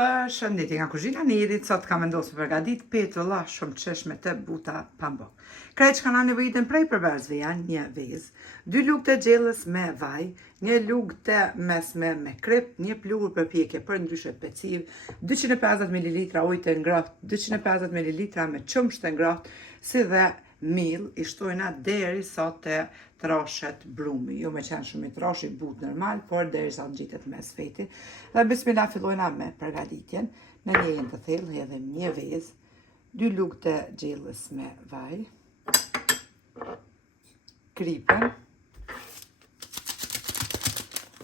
Përshëndetje nga kuzhina Nirit, sot kam vendosur për përgatit petulla shumë qeshme të buta pambok. Krejt që kanë nevojitën prej përverzve janë një vezë, 2 lugë të gjellës me vaj, 1 lugë të mesme me krip, 1 pluhur përpjekje për ndryshe peciv, 250 ml ujë të ngrohtë, 250 ml me qumësht të ngrohtë, si dhe mill i shtojna deri sa të troshet brumi. Jo me qenë shumë i trosh, i but normal, por deri sa ngjitet mes feti. Dhe bismillah fillojna me përgatitjen. Në një ujë të thellë hedhim një vezë, 2 lugë të gjellës me vaj, kripen,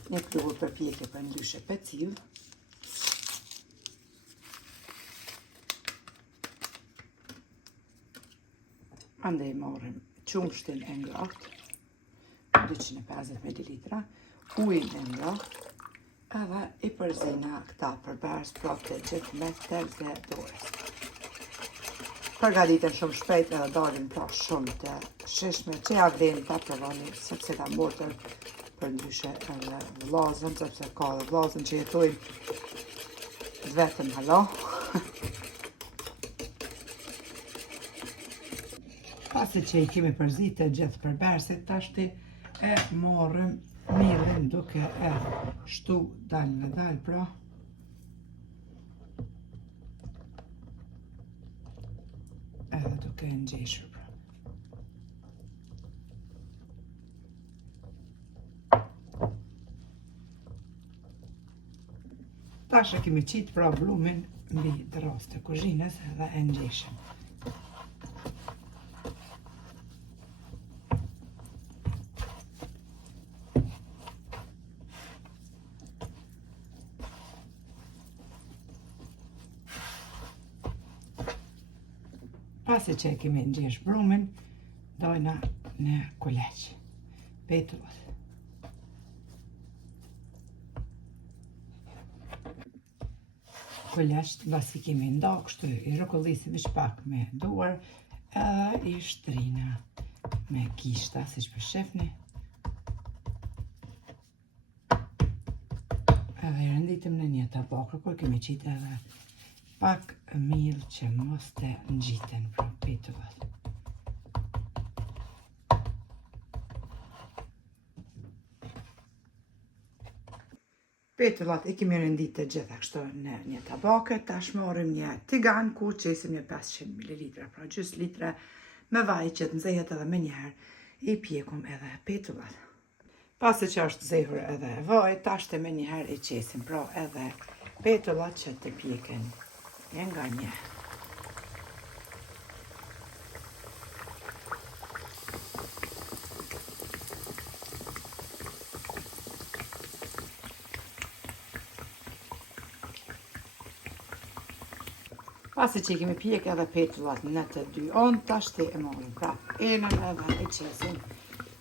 1 pluhur përpjekje për ndryshe peciv, andaj marrim qumshtin e ngrohtë, 250 ml, ujin e ngrohtë, edhe i përzina këta përbars pra të gjithë me tel dhe dorës. Përgatiten shumë shpejt edhe dalin pra shumë të shishme, që ja vlen ta provoni, sepse ka mbotër për ndryshe edhe vllazën, sepse ka dhe vllazën që jetojnë vetëm hala. Pasi që i kemi përzit të gjithë përbersit, tashti e morëm millin duke e shtu dal në dal, pra. Edhe duke e ngjeshur, pra. Tash e kemi qitë pra brumin mbi dros të kuzhinës edhe e ngjeshëm. Pasi që e kemi ngjesh brumin, dojna në kuleq, petullat. Kuleqt, basi kemi nda, kështu i rrokollisim pak me duar, edhe i shtrina me kishta, si që përshefni. Edhe i rënditim në një tabakë, kur kemi qitë edhe pak mill që mos të ngjiten pra petullat. Petullat i kemi rëndit të gjitha kështu në një tabake, tash marrim një tigan ku qesim një 500 ml, pra gjys litre me vaj që të nxehet edhe me njëherë i pjekum edhe petullat. Pasi që është zehur edhe vaj, tash të me njëherë i qesim pra edhe petullat që të pjeken nga një. Pasi që i kemi pjek edhe petullat në të 2 anë, tashti e marrim prap enën edhe i qesim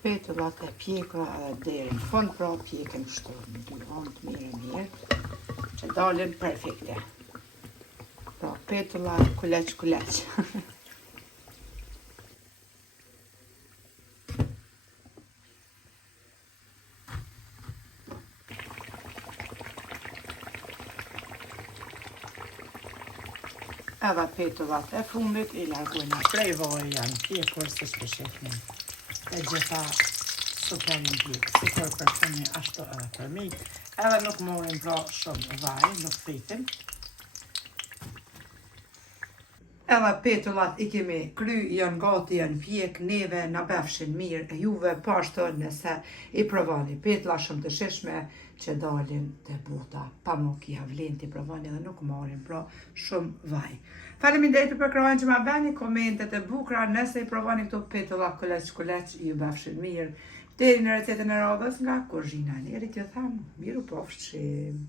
petullat e pjekura edhe deri në fund, pra pjekën kështu në 2 anë të mirë, që dalin perfekte. Pra, petulla kuleq. Edhe petullat e fundit i largojna prej vaj, janë pjekur, si që përshefni. E gjitha super në pjekë, si kur përshefni ashtu edhe për mi. Edhe nuk morim pra shumë vaj, nuk fritim. Edhe petullat i kemi kry, janë gati, janë pjek, neve na befshin mirë, e juve pashto nëse i provani petulla shumë të shishme që dalin të buta. Pa mok i havlen të i provani dhe nuk marim, pra shumë vaj. Faleminderit për krahun që ma bëni, komentet e bukura, nëse i provani këto petulla kuleq, ju befshin mirë. Deri në recetën e radhës nga kuzhina Nirit, ju tham, miru pofshim.